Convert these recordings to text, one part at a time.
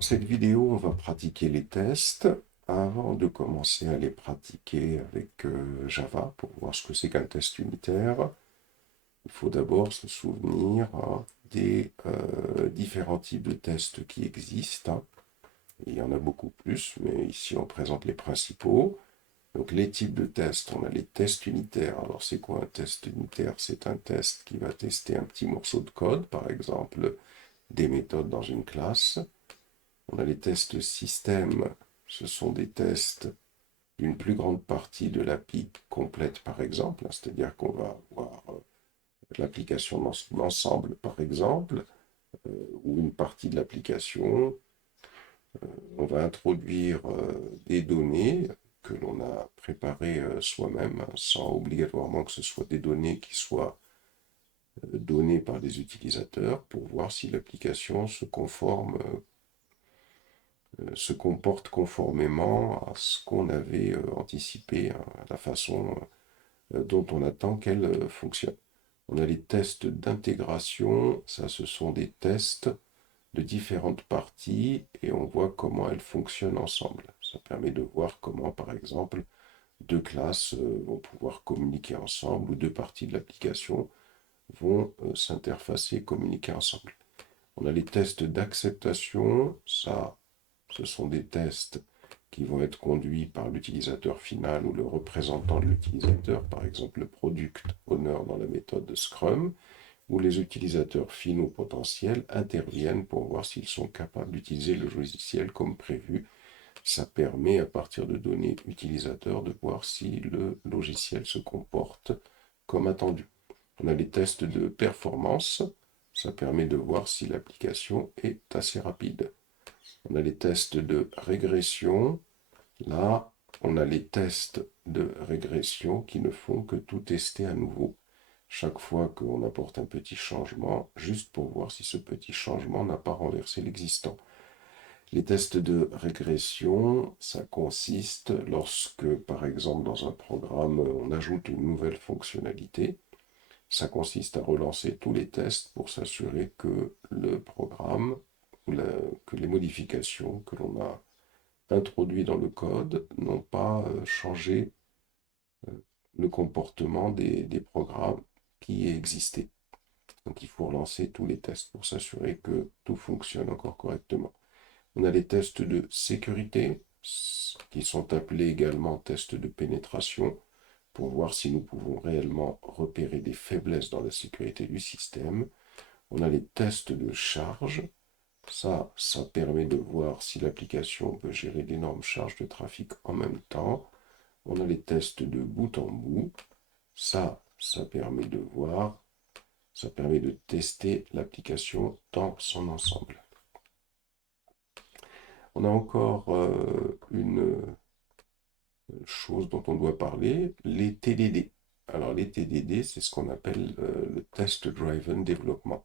Dans cette vidéo, on va pratiquer les tests. Avant de commencer à les pratiquer avec Java pour voir ce que c'est qu'un test unitaire, il faut d'abord se souvenir des différents types de tests qui existent. Il y en a beaucoup plus, mais ici on présente les principaux. Donc les types de tests, on a les tests unitaires. Alors c'est quoi un test unitaire? C'est un test qui va tester un petit morceau de code, par exemple des méthodes dans une classe. On a les tests système, ce sont des tests d'une plus grande partie de l'API complète, par exemple, c'est-à-dire qu'on va voir l'application dans son ensemble, par exemple, ou une partie de l'application. On va introduire des données que l'on a préparées soi-même, sans obligatoirement que ce soit des données qui soient données par les utilisateurs pour voir si l'application se comporte conformément à ce qu'on avait anticipé, à la façon dont on attend qu'elle fonctionne. On a les tests d'intégration, ça ce sont des tests de différentes parties et on voit comment elles fonctionnent ensemble. Ça permet de voir comment, par exemple, deux classes vont pouvoir communiquer ensemble ou deux parties de l'application vont s'interfacer, communiquer ensemble. On a les tests d'acceptation, ça ce sont des tests qui vont être conduits par l'utilisateur final ou le représentant de l'utilisateur, par exemple le product owner dans la méthode de Scrum, où les utilisateurs finaux potentiels interviennent pour voir s'ils sont capables d'utiliser le logiciel comme prévu. Ça permet, à partir de données utilisateurs, de voir si le logiciel se comporte comme attendu. On a les tests de performance. Ça permet de voir si l'application est assez rapide. On a les tests de régression. Là, on a les tests de régression qui ne font que tout tester à nouveau chaque fois qu'on apporte un petit changement, juste pour voir si ce petit changement n'a pas renversé l'existant. Les tests de régression, ça consiste lorsque, par exemple, dans un programme, on ajoute une nouvelle fonctionnalité. Ça consiste à relancer tous les tests pour s'assurer que le programme, que les modifications que l'on a introduites dans le code n'ont pas changé le comportement des programmes qui existaient. Donc il faut relancer tous les tests pour s'assurer que tout fonctionne encore correctement. On a les tests de sécurité, qui sont appelés également tests de pénétration, pour voir si nous pouvons réellement repérer des faiblesses dans la sécurité du système. On a les tests de charge. Ça permet de voir si l'application peut gérer d'énormes charges de trafic en même temps. On a les tests de bout en bout. Ça permet de voir, ça permet de tester l'application dans son ensemble. On a encore une chose dont on doit parler, les TDD. Alors les TDD, c'est ce qu'on appelle le Test Driven Development.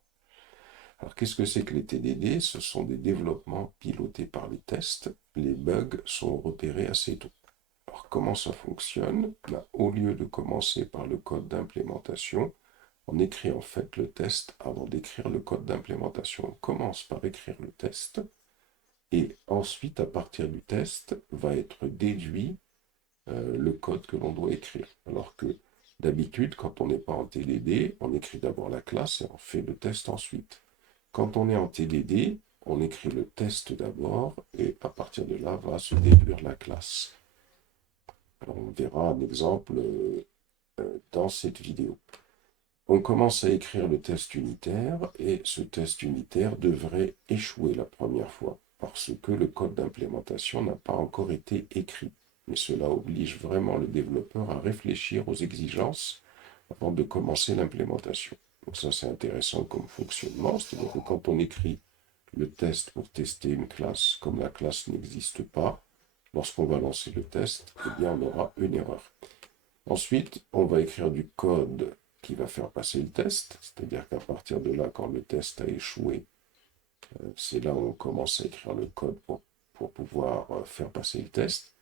Alors qu'est-ce que c'est que les TDD? Ce sont des développements pilotés par les tests. Les bugs sont repérés assez tôt. Alors comment ça fonctionne? Au lieu de commencer par le code d'implémentation, on écrit en fait le test avant d'écrire le code d'implémentation. On commence par écrire le test et ensuite, à partir du test, va être déduit le code que l'on doit écrire. Alors que d'habitude, quand on n'est pas en TDD, on écrit d'abord la classe et on fait le test ensuite. Quand on est en TDD, on écrit le test d'abord et à partir de là va se déduire la classe. Alors, on verra un exemple dans cette vidéo. On commence à écrire le test unitaire et ce test unitaire devrait échouer la première fois parce que le code d'implémentation n'a pas encore été écrit. Mais cela oblige vraiment le développeur à réfléchir aux exigences avant de commencer l'implémentation. Donc ça c'est intéressant comme fonctionnement, c'est-à-dire que quand on écrit le test pour tester une classe, comme la classe n'existe pas, lorsqu'on va lancer le test, eh bien on aura une erreur. Ensuite, on va écrire du code qui va faire passer le test, c'est-à-dire qu'à partir de là, quand le test a échoué, c'est là où on commence à écrire le code pour pouvoir faire passer le test.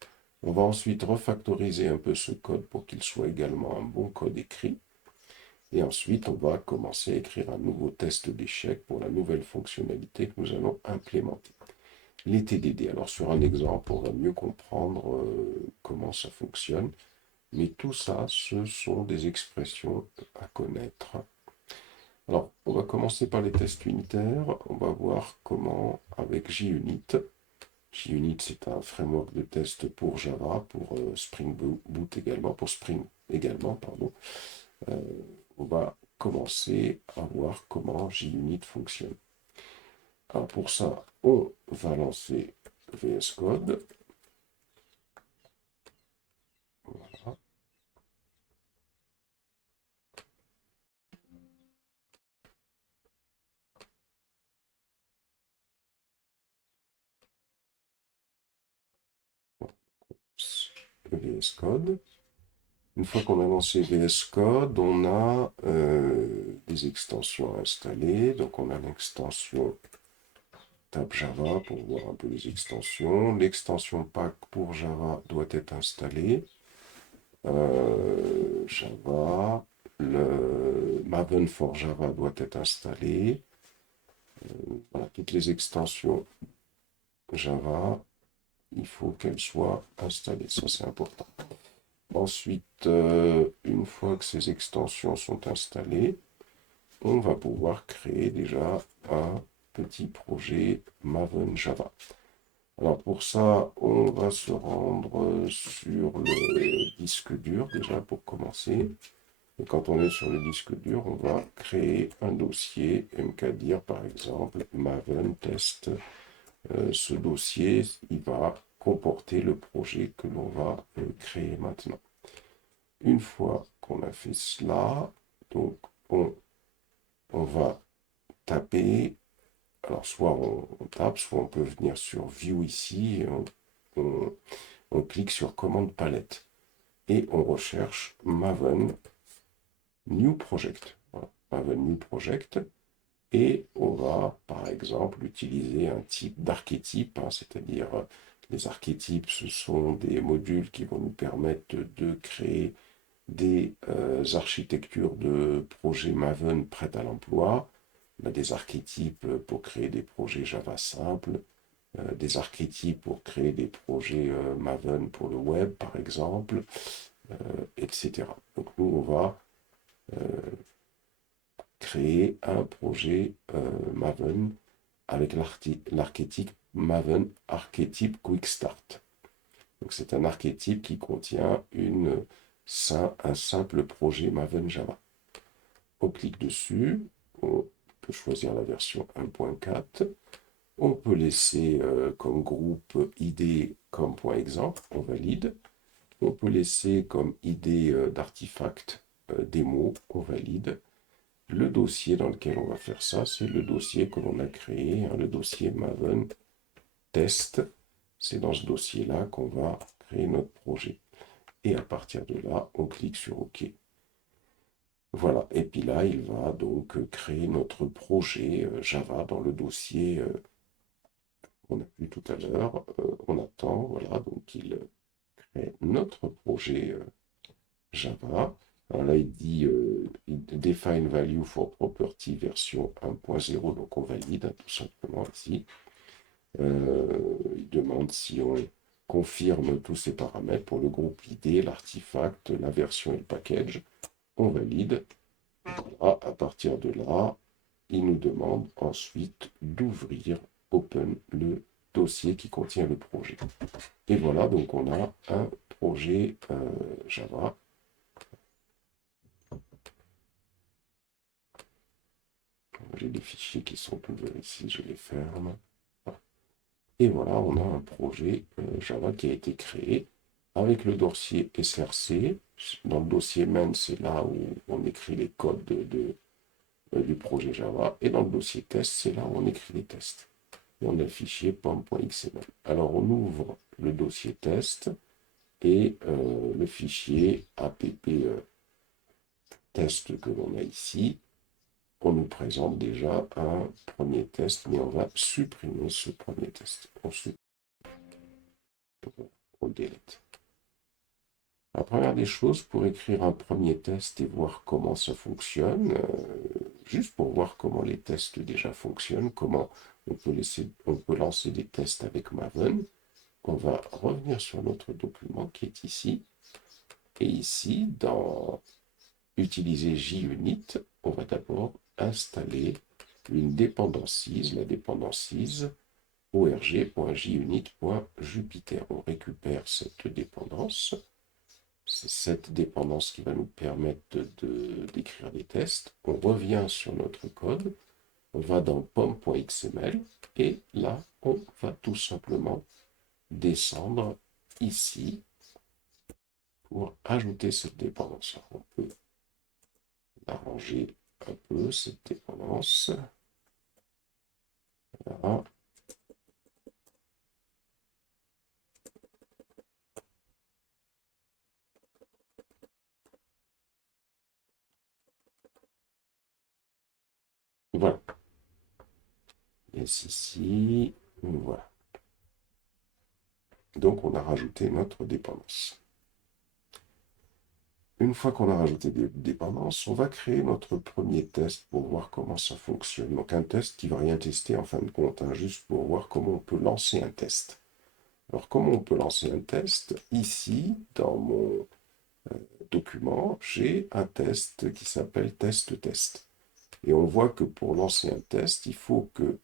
On va ensuite refactoriser un peu ce code pour qu'il soit également un bon code écrit. Et ensuite, on va commencer à écrire un nouveau test d'échec pour la nouvelle fonctionnalité que nous allons implémenter. les TDD. Alors sur un exemple, on va mieux comprendre comment ça fonctionne. Mais tout ça, ce sont des expressions à connaître. Alors, on va commencer par les tests unitaires. On va voir comment, avec JUnit. JUnit, c'est un framework de test pour Java, pour Spring Boot également, pour Spring également, pardon. On va commencer à voir comment JUnit fonctionne. Alors pour ça, on va lancer VS Code. Voilà. VS Code. Une fois qu'on a lancé VS Code, on a des extensions installées. Donc on a l'extension Tab Java pour voir un peu les extensions. L'extension Pack pour Java doit être installée. Java, le Maven for Java doit être installé. Voilà, toutes les extensions Java, il faut qu'elles soient installées. Ça, c'est important. Ensuite, une fois que ces extensions sont installées, on va pouvoir créer déjà un petit projet Maven Java. Alors pour ça, on va se rendre sur le disque dur déjà pour commencer. Et quand on est sur le disque dur, on va créer un dossier mkdir par exemple, Maven test. Ce dossier, il va comporter le projet que l'on va créer maintenant. Une fois qu'on a fait cela, donc on va taper, alors soit on tape, soit on peut venir sur View ici, et on clique sur Commande Palette et on recherche Maven New Project. Voilà, Maven New Project. Et on va, par exemple, utiliser un type d'archétype, c'est-à-dire les archétypes, ce sont des modules qui vont nous permettre de créer des architectures de projets Maven prêtes à l'emploi. On a des archétypes pour créer des projets Java simples, des archétypes pour créer des projets Maven pour le web, par exemple, etc. Donc nous, on va créer un projet Maven avec l'archétype Maven Archétype Quick Start. Donc c'est un archétype qui contient un simple projet Maven Java. On clique dessus, on peut choisir la version 1.4. On peut laisser comme groupe ID comme point exemple, on valide. On peut laisser comme ID d'artefact démo, on valide. Le dossier dans lequel on va faire ça, c'est le dossier que l'on a créé, le dossier Maven test. C'est dans ce dossier-là qu'on va créer notre projet. Et à partir de là, on clique sur OK. Voilà, et puis là, il va donc créer notre projet Java dans le dossier qu'on a vu tout à l'heure. On attend, voilà, donc il crée notre projet Java. Alors là, il dit Define Value for Property version 1.0, donc on valide tout simplement ici. Il demande si on confirme tous ces paramètres pour le groupe ID, l'artefact, la version et le package. On valide. Voilà, à partir de là, il nous demande ensuite d'ouvrir Open le dossier qui contient le projet. Et voilà, donc on a un projet Java. J'ai des fichiers qui sont ouverts ici, je les ferme. Et voilà, on a un projet Java qui a été créé avec le dossier SRC. Dans le dossier main, c'est là où on écrit les codes du projet Java. Et dans le dossier test, c'est là où on écrit les tests. Et on a le fichier pom.xml. Alors on ouvre le dossier test et le fichier app test que l'on a ici. On nous présente déjà un premier test, mais on va supprimer ce premier test. On le delete. La première des choses, pour écrire un premier test et voir comment ça fonctionne, juste pour voir comment les tests déjà fonctionnent, comment on peut lancer des tests avec Maven, on va revenir sur notre document qui est ici. Et ici, dans Utiliser JUnit, on va d'abord installer une dépendance, la dépendance org.junit.jupyter. On récupère cette dépendance. C'est cette dépendance qui va nous permettre d'écrire des tests. On revient sur notre code, on va dans pom.xml et là, on va tout simplement descendre ici pour ajouter cette dépendance. On peut arranger un peu cette dépendance. Voilà. Voilà. Et ici, voilà. Donc on a rajouté notre dépendance. Une fois qu'on a rajouté des dépendances, on va créer notre premier test pour voir comment ça fonctionne. Donc un test qui ne va rien tester en fin de compte, hein, juste pour voir comment on peut lancer un test. Alors comment on peut lancer un test? Ici, dans mon document, j'ai un test qui s'appelle test-test. Et on voit que pour lancer un test, il faut que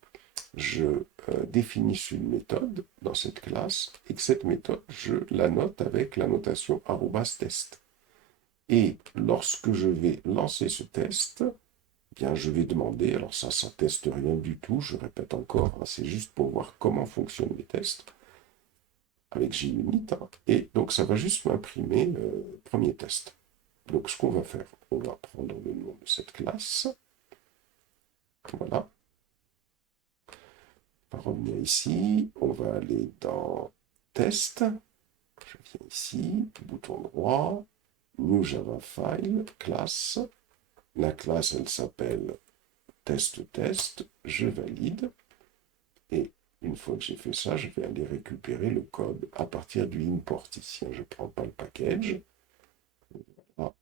je définisse une méthode dans cette classe et que cette méthode, je la note avec la notation @test. Et lorsque je vais lancer ce test, eh bien je vais demander, alors ça teste rien du tout, je répète encore, hein, c'est juste pour voir comment fonctionnent les tests avec JUnit, hein, et donc ça va juste m'imprimer le premier test. Donc ce qu'on va faire, on va prendre le nom de cette classe, voilà, on va revenir ici, on va aller dans test, je viens ici, bouton droit, New Java File, classe, la classe elle s'appelle test, je valide, et une fois que j'ai fait ça, je vais aller récupérer le code à partir du import ici. Je ne prends pas le package, voilà.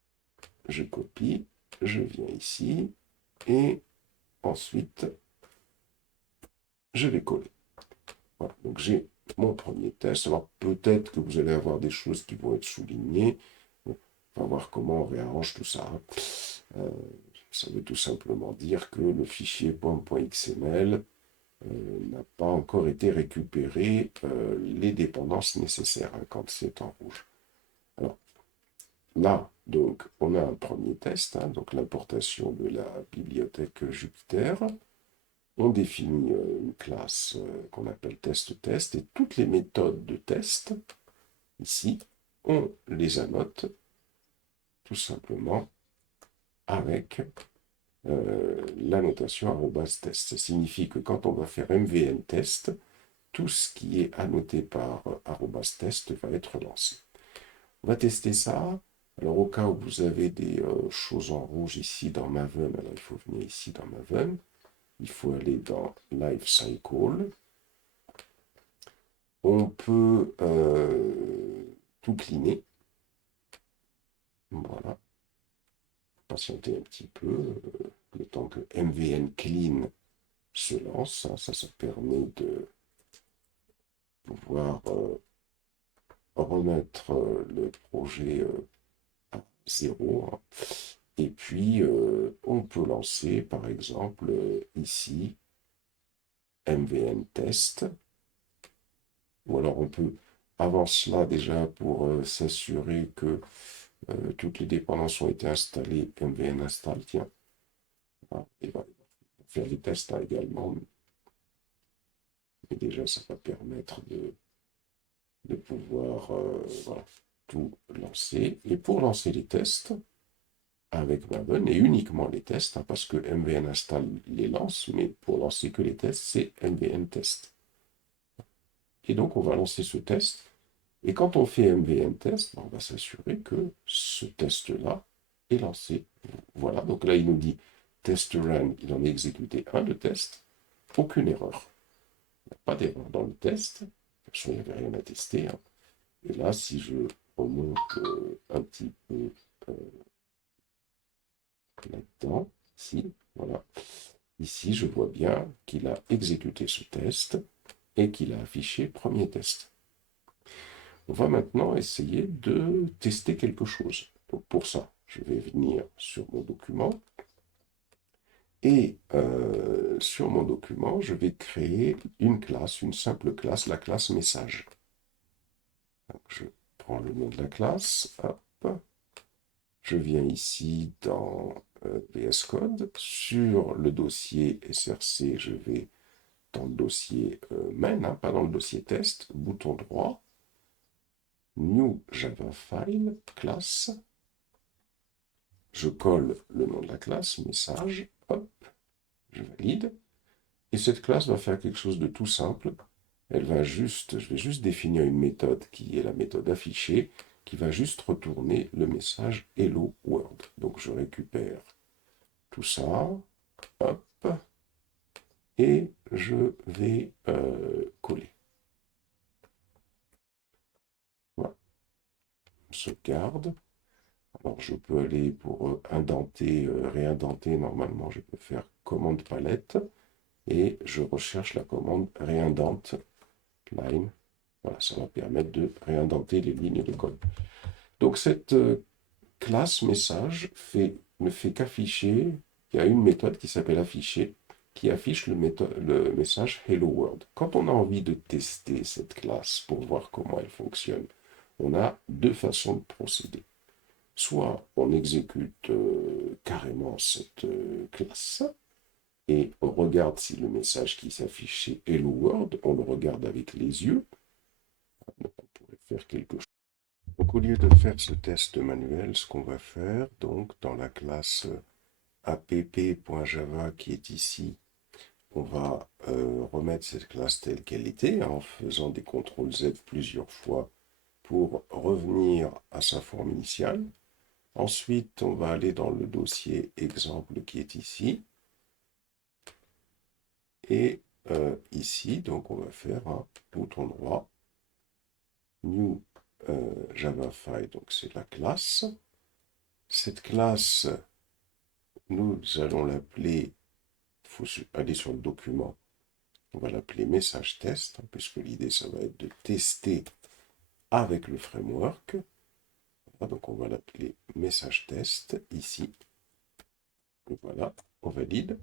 Je copie, je viens ici, et ensuite, je vais coller. Voilà, donc j'ai mon premier test. Alors peut-être que vous allez avoir des choses qui vont être soulignées. Bon, on va voir comment on réarrange tout ça. Ça veut tout simplement dire que le fichier pom.xml n'a pas encore été récupéré les dépendances nécessaires hein, quand c'est en rouge. Alors là, donc, on a un premier test, hein, donc l'importation de la bibliothèque Jupyter. On définit une classe qu'on appelle test-test et toutes les méthodes de test, ici, on les annote tout simplement avec la notation @test. Ça signifie que quand on va faire mvn test, tout ce qui est annoté par @test va être lancé. On va tester ça. Alors au cas où vous avez des choses en rouge ici dans Maven, alors il faut venir ici dans Maven, il faut aller dans Life Cycle. On peut tout cleaner. Voilà. Patienter un petit peu, le temps que mvn clean se lance. Hein, ça permet de pouvoir remettre le projet à zéro. Hein. Et puis, on peut lancer, par exemple, ici, mvn test. Ou alors on peut, avant cela déjà, pour s'assurer que toutes les dépendances ont été installées, mvn install, tiens. Ah, et va faire des tests là également. Mais déjà, ça va permettre de pouvoir voilà, tout lancer. Et pour lancer les tests, avec Maven, et uniquement les tests, hein, parce que mvn install les lance, mais pour lancer que les tests, c'est mvn test. Et donc, on va lancer ce test. Et quand on fait mvn test, on va s'assurer que ce test-là est lancé. Voilà, donc là, il nous dit test run, il en a exécuté un de test, aucune erreur. Il n'y a pas d'erreur dans le test, de toute façon, il n'y avait rien à tester. Hein. Et là, si je remonte un petit peu là-dedans, ici, voilà. Ici, je vois bien qu'il a exécuté ce test et qu'il a affiché premier test. On va maintenant essayer de tester quelque chose. Donc pour ça, je vais venir sur mon document et sur mon document, je vais créer une classe, une simple classe, la classe message. Donc, je prends le nom de la classe, hop, je viens ici dans VS Code, sur le dossier SRC, je vais dans le dossier main, hein, pas dans le dossier test, bouton droit, New Java File, classe, je colle le nom de la classe, message, hop, je valide, et cette classe va faire quelque chose de tout simple. Je vais juste définir une méthode qui est la méthode affichée, qui va juste retourner le message Hello World. Donc je récupère tout ça, hop, et je vais coller. Voilà, sauvegarde. Alors je peux aller pour indenter, réindenter, normalement je peux faire commande palette, et je recherche la commande réindente line. Voilà, ça va permettre de réindenter les lignes de code. Donc cette classe message ne fait qu'afficher, il y a une méthode qui s'appelle afficher, qui affiche le message Hello World. Quand on a envie de tester cette classe pour voir comment elle fonctionne, on a deux façons de procéder. Soit on exécute carrément cette classe, et on regarde si le message qui s'affiche c'est Hello World, on le regarde avec les yeux. Donc on pourrait faire quelque chose. Donc au lieu de faire ce test manuel, ce qu'on va faire, donc dans la classe app.java qui est ici, on va remettre cette classe telle qu'elle était en faisant des CTRL Z plusieurs fois pour revenir à sa forme initiale. Ensuite, on va aller dans le dossier exemple qui est ici. Et ici, donc on va faire un bouton droit, New Java File, donc c'est la classe. Cette classe, nous allons l'appeler, il faut aller sur le document, on va l'appeler message test, hein, puisque l'idée ça va être de tester avec le framework. Voilà, donc on va l'appeler message test ici. Et voilà, on valide.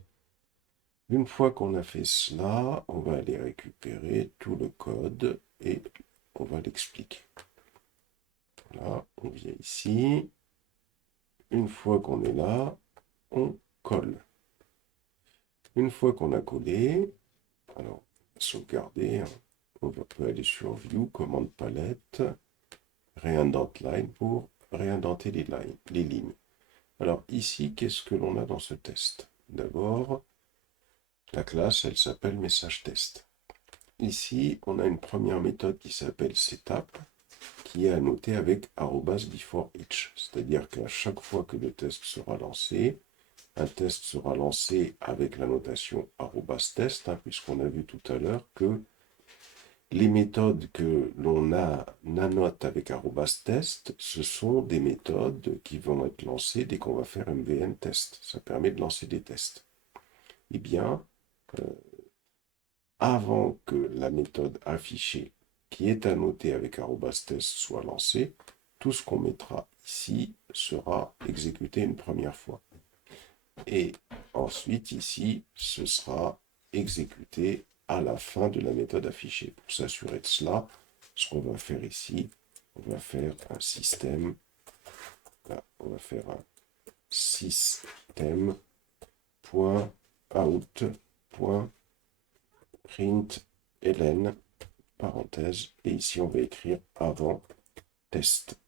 Une fois qu'on a fait cela, on va aller récupérer tout le code et on va l'expliquer. Voilà, on vient ici. Une fois qu'on est là, on colle. Une fois qu'on a collé, alors sauvegarder, hein, on peut aller sur View, commande palette, réindente line pour réindenter les lignes. Alors ici, qu'est-ce que l'on a dans ce test? D'abord, la classe, elle s'appelle message test. Ici, on a une première méthode qui s'appelle setup, qui est annotée avec @before each. C'est-à-dire qu'à chaque fois que le test sera lancé, un test sera lancé avec la notation @test, hein, puisqu'on a vu tout à l'heure que les méthodes que l'on annote avec @test, ce sont des méthodes qui vont être lancées dès qu'on va faire MVN test. Ça permet de lancer des tests. Eh bien, avant que la méthode affichée qui est annotée avec @test soit lancée, tout ce qu'on mettra ici sera exécuté une première fois. Et ensuite, ici, ce sera exécuté à la fin de la méthode affichée. Pour s'assurer de cela, ce qu'on va faire ici, on va faire un système. Là, on va faire un system.out.println, parenthèse, et ici on va écrire avant test.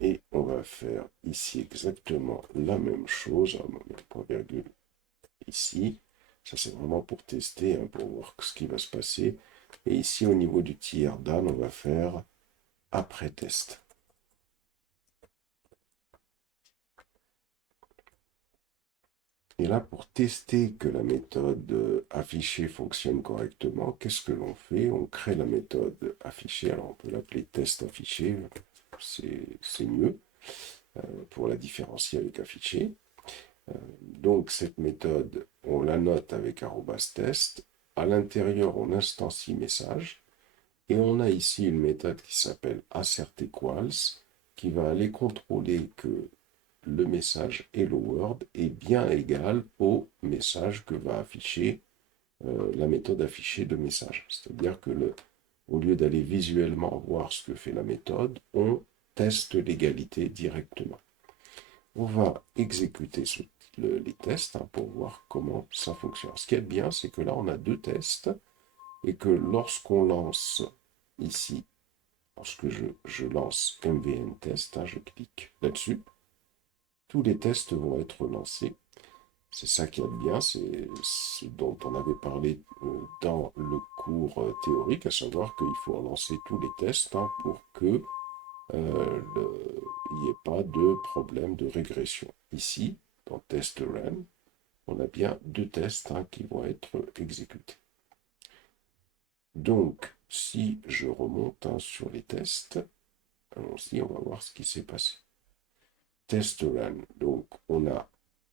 Et on va faire ici exactement la même chose, point virgule ici. Ça, c'est vraiment pour tester, hein, pour voir ce qui va se passer. Et ici, au niveau du tiers down, on va faire après test. Et là, pour tester que la méthode affichée fonctionne correctement, qu'est-ce que l'on fait? On crée la méthode affichée. Alors, on peut l'appeler test affiché, c'est mieux pour la différencier avec affiché. Donc, cette méthode, on la note avec @test. À l'intérieur, on instancie message. Et on a ici une méthode qui s'appelle assertEquals, qui va aller contrôler que le message hello world est bien égal au message que va afficher la méthode affichée de message. C'est-à-dire que au lieu d'aller visuellement voir ce que fait la méthode, on teste l'égalité directement. On va exécuter les tests pour voir comment ça fonctionne. Ce qui est bien, c'est que là, on a deux tests et que lorsqu'on lance ici, lorsque je lance MVN test, je clique là-dessus, tous les tests vont être lancés. C'est ça qui est bien, c'est ce dont on avait parlé dans le cours théorique, à savoir qu'il faut lancer tous les tests pour que il n'y ait pas de problème de régression. Ici, dans test run, on a bien deux tests qui vont être exécutés. Donc, si je remonte sur les tests, allons-y, on va voir ce qui s'est passé. Test run, donc on a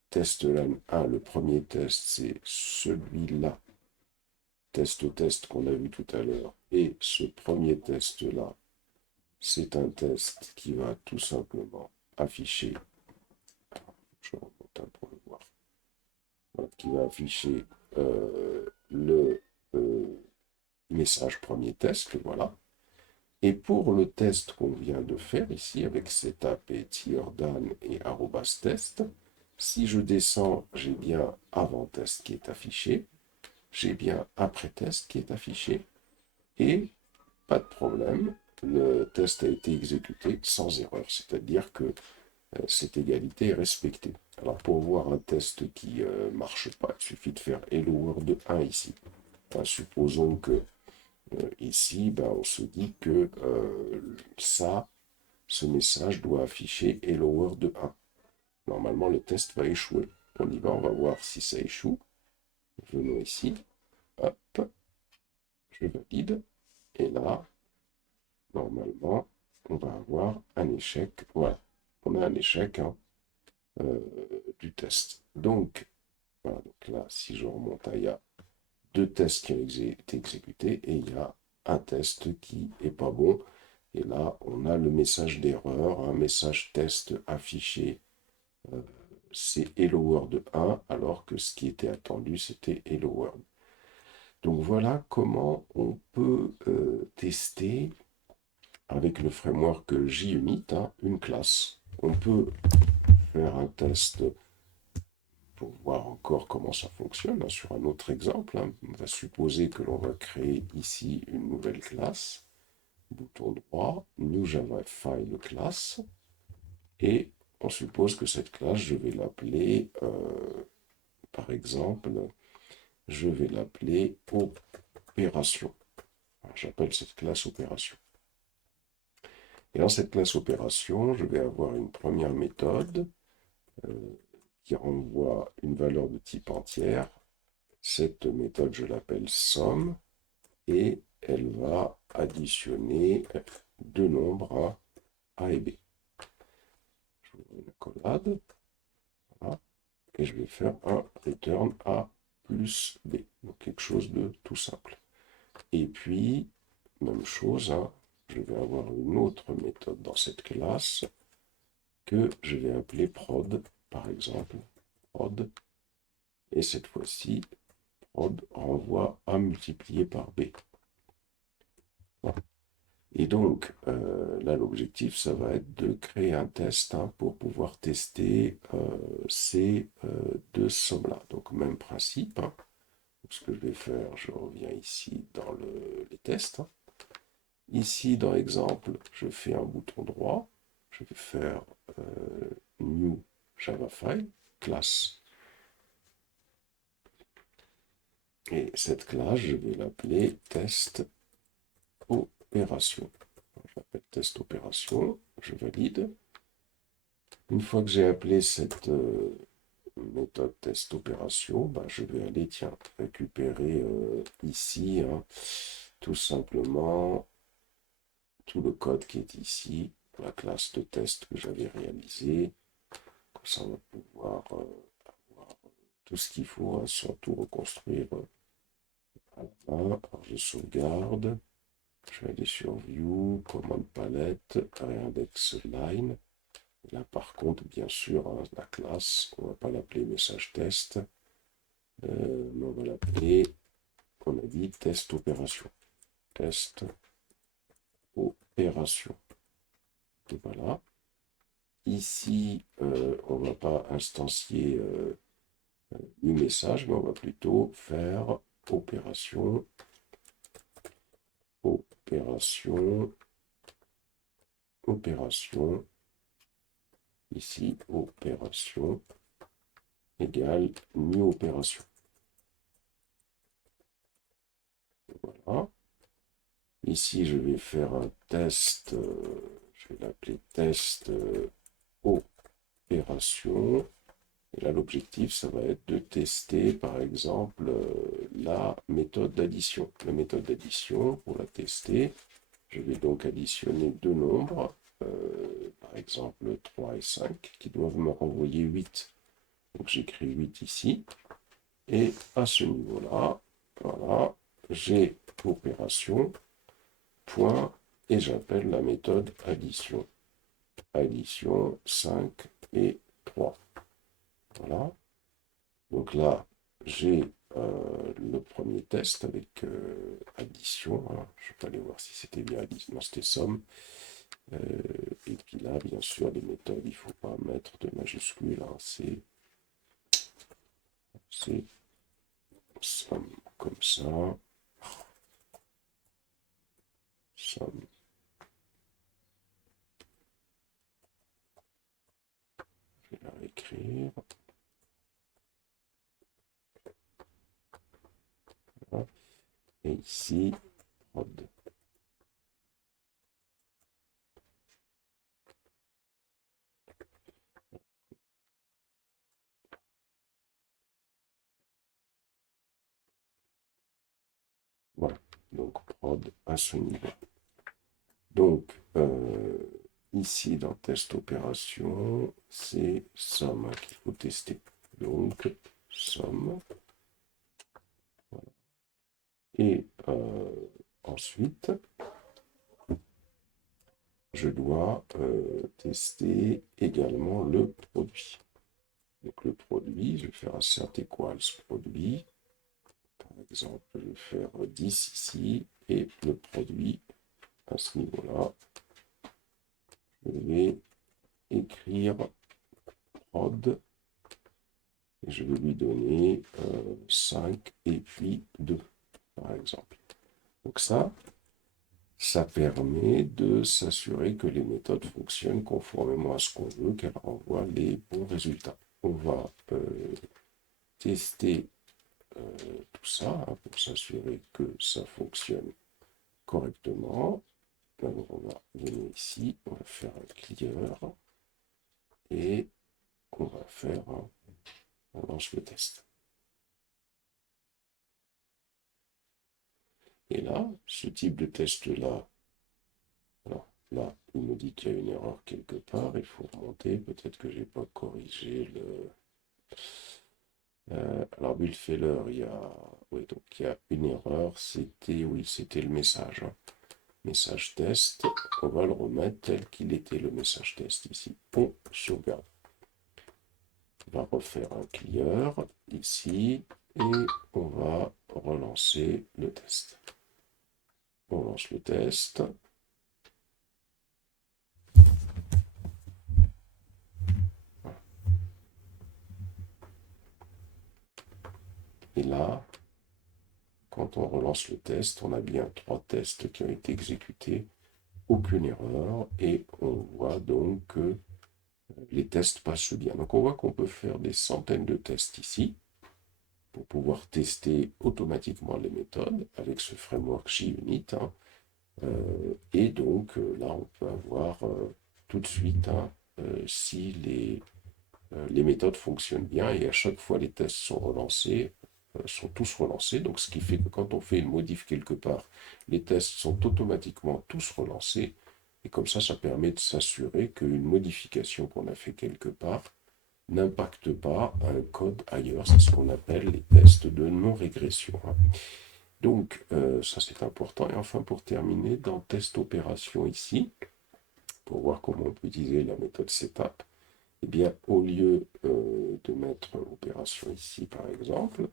test run 1, le premier test, c'est celui-là, test qu'on a vu tout à l'heure, et ce premier test-là, c'est un test qui va tout simplement afficher, je remonte pour le voir, voilà, qui va afficher le message premier test, voilà. Et pour le test qu'on vient de faire ici, avec setup et tierdan et @test, si je descends, j'ai bien avant test qui est affiché, j'ai bien après test qui est affiché, et pas de problème, le test a été exécuté sans erreur, c'est-à-dire que cette égalité est respectée. Alors pour voir un test qui ne marche pas, il suffit de faire hello world 1 ici. Supposons que ici, on se dit que ce message doit afficher hello world 1. Normalement, le test va échouer. On y va, on va voir si ça échoue. Venons ici, hop, je valide, et là, normalement, on va avoir un échec. Voilà, on a un échec du test. Donc, voilà, donc là, si je remonte, il y a deux tests qui ont été exécutés et il y a un test qui est pas bon. Et là, on a le message d'erreur, un message test affiché, c'est Hello World 1, alors que ce qui était attendu, c'était Hello World. Donc voilà comment on peut tester avec le framework JUnit une classe. On peut faire un test pour voir encore comment ça fonctionne sur un autre exemple. On va supposer que l'on va créer ici une nouvelle classe. Bouton droit, New Java File class, et on suppose que cette classe, je vais l'appeler, par exemple, je vais l'appeler opération. J'appelle cette classe opération. Et dans cette classe opération, je vais avoir une première méthode qui renvoie une valeur de type entière. Cette méthode, je l'appelle somme, et elle va additionner deux nombres A et B. Je vais ouvrir une accolade. Voilà. Et je vais faire un return A plus B. Donc quelque chose de tout simple. Et puis, même chose, je vais avoir une autre méthode dans cette classe que je vais appeler prod, par exemple. Prod. Et cette fois-ci, prod renvoie A multiplié par B. Voilà. Et donc, là, l'objectif, ça va être de créer un test pour pouvoir tester ces deux sommes-là. Donc, même principe. Ce que je vais faire, je reviens ici dans les tests. Ici, dans l'exemple, je fais un bouton droit. Je vais faire New Java File, classe. Et cette classe, je vais l'appeler test opération. Je l'appelle test opération, je valide. Une fois que j'ai appelé cette méthode test opération, bah, je vais aller, tiens, récupérer ici, hein, tout simplement, tout le code qui est ici, la classe de test que j'avais réalisé. Comme ça, on va pouvoir avoir tout ce qu'il faut, hein, sans tout reconstruire à la main. Alors, je sauvegarde. Je vais aller sur View, Commande Palette, Reindex Line. Et là, par contre, bien sûr, hein, la classe, on ne va pas l'appeler message test, mais on va l'appeler, on a dit, test opération. Test opération. Et voilà. Ici, on ne va pas instancier du message, mais on va plutôt faire opération, opération, opération. Ici, opération égale new opération. Voilà. Ici, je vais faire un test, je vais l'appeler test opération. Et là, l'objectif, ça va être de tester, par exemple, la méthode d'addition. La méthode d'addition, pour la tester, je vais donc additionner deux nombres, par exemple 3 et 5, qui doivent me renvoyer 8. Donc j'écris 8 ici. Et à ce niveau-là, voilà, j'ai opération, point, et j'appelle la méthode addition. Addition 5 et 3. Voilà. Donc là, j'ai le premier test avec addition. Hein. Je vais pas aller voir si c'était bien addition. Non, c'était somme. Et puis là, bien sûr, les méthodes, il ne faut pas mettre de majuscules. Hein. C'est somme comme ça. Somme. Je vais la réécrire. Voilà. Et ici, prod. Voilà. Donc prod à ce niveau. Donc, ici, dans test opération, c'est somme qu'il faut tester. Donc, somme. Voilà. Et ensuite, je dois tester également le produit. Donc, le produit, je vais faire assert equals produit. Par exemple, je vais faire 10 ici. Et le produit, à ce niveau-là, je vais écrire prod. Et je vais lui donner 5 et puis 2, par exemple. Donc ça permet de s'assurer que les méthodes fonctionnent conformément à ce qu'on veut, qu'elles renvoient les bons résultats. On va tester tout ça hein, pour s'assurer que ça fonctionne correctement. Alors on va venir ici, on va faire un clear et on va faire on lance le test. Et là, ce type de test-là, alors là, il me dit qu'il y a une erreur quelque part, il faut remonter, peut-être que je n'ai pas corrigé le... alors Bullfeller, il y a... Oui, donc il y a une erreur, c'était... Oui, c'était le message. Hein. Message test, on va le remettre tel qu'il était le message test ici. On sauvegarde. On va refaire un clear ici et on va relancer le test. On lance le test. Et là, quand on relance le test, on a bien 3 tests qui ont été exécutés, aucune erreur, et on voit donc que les tests passent bien. Donc on voit qu'on peut faire des centaines de tests ici, pour pouvoir tester automatiquement les méthodes avec ce framework JUnit. Hein. Et donc là, on peut avoir tout de suite si les méthodes fonctionnent bien et à chaque fois les tests sont relancés, sont tous relancés. Donc ce qui fait que quand on fait une modif quelque part, les tests sont automatiquement tous relancés. Et comme ça permet de s'assurer qu'une modification qu'on a fait quelque part n'impacte pas un code ailleurs. C'est ce qu'on appelle les tests de non-régression. Donc ça c'est important. Et enfin pour terminer, dans test opération ici, pour voir comment on peut utiliser la méthode setup, eh bien, au lieu de mettre opération ici, par exemple,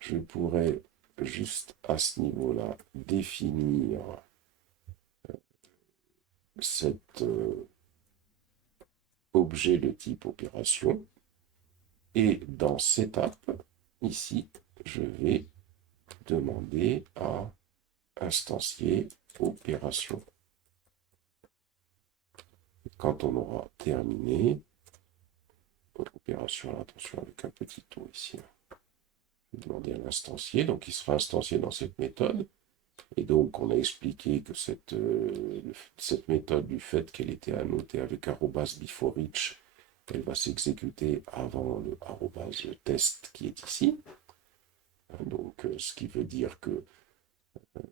je pourrais juste à ce niveau-là définir cet objet de type opération. Et dans setup, ici, je vais demander à instancier opération. Quand on aura terminé, opération, attention avec un petit o ici, je vais demander à l'instancier, donc il sera instancié dans cette méthode. Et donc, on a expliqué que cette méthode, du fait qu'elle était annotée avec arrobas before each, elle va s'exécuter avant le arrobas test qui est ici. Donc, ce qui veut dire que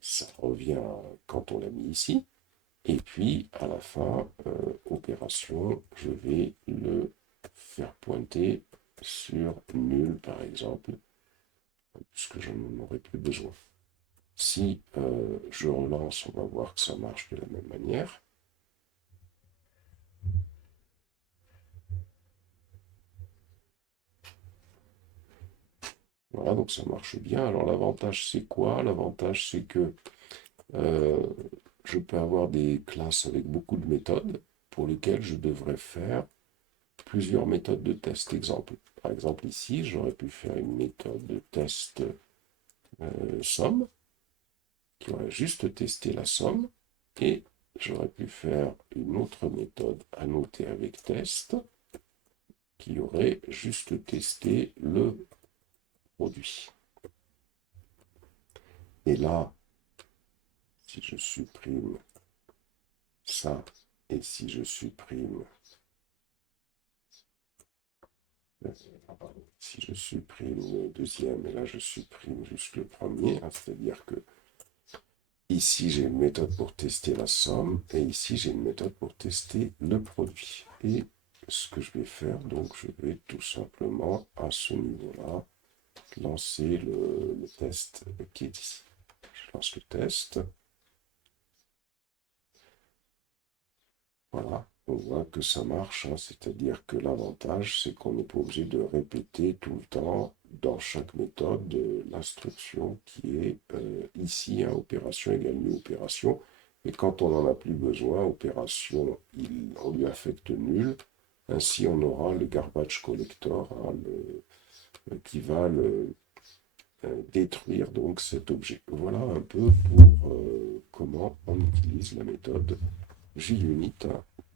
ça revient quand on l'a mis ici. Et puis, à la fin, opération, je vais le faire pointer sur nul, par exemple, puisque je n'en aurai plus besoin. Si je relance, on va voir que ça marche de la même manière. Voilà, donc ça marche bien. Alors l'avantage, c'est quoi? L'avantage, c'est que euh, je peux avoir des classes avec beaucoup de méthodes pour lesquelles je devrais faire plusieurs méthodes de test. Exemple. Par exemple, ici, j'aurais pu faire une méthode de test somme qui aurait juste testé la somme et j'aurais pu faire une autre méthode annotée avec test qui aurait juste testé le produit. Et là, si je supprime ça, et si je supprime, si je supprime le deuxième, et là je supprime juste le premier, c'est-à-dire que ici j'ai une méthode pour tester la somme, et ici j'ai une méthode pour tester le produit. Et ce que je vais faire, donc je vais tout simplement à ce niveau-là lancer le test qui est ici. Je lance le test. Voilà, on voit que ça marche, hein, c'est-à-dire que l'avantage, c'est qu'on n'est pas obligé de répéter tout le temps dans chaque méthode l'instruction qui est ici, hein, opération égale new opération. Et quand on n'en a plus besoin, opération, on lui affecte nul. Ainsi, on aura le garbage collector hein, qui va détruire donc cet objet. Voilà un peu pour comment on utilise la méthode JUnit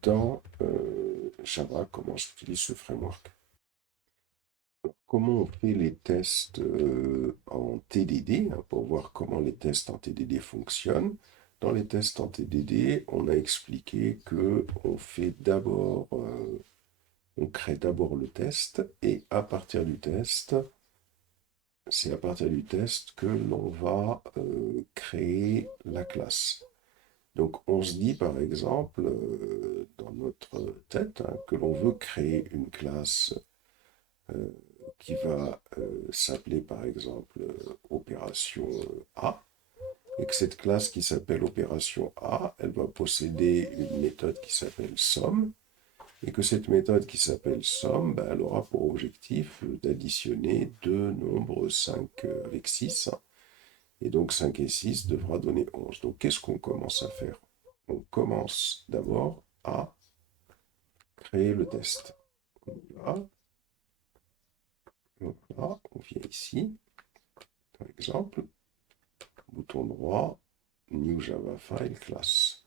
dans Java, comment j'utilise ce framework. Comment on fait les tests en TDD, hein, pour voir comment les tests en TDD fonctionnent. Dans les tests en TDD, on a expliqué que on crée d'abord le test et à partir du test, c'est à partir du test que l'on va créer la classe. Donc on se dit par exemple dans notre tête hein, que l'on veut créer une classe euh, qui va s'appeler par exemple opération A et que cette classe qui s'appelle opération A, elle va posséder une méthode qui s'appelle somme et que cette méthode qui s'appelle somme, ben, elle aura pour objectif d'additionner deux nombres 5 avec 6 et donc 5 et 6 devra donner 11. Donc qu'est-ce qu'on commence à faire? On commence d'abord à créer le test. On y va. Donc là, on vient ici, par exemple, bouton droit, New Java File Class.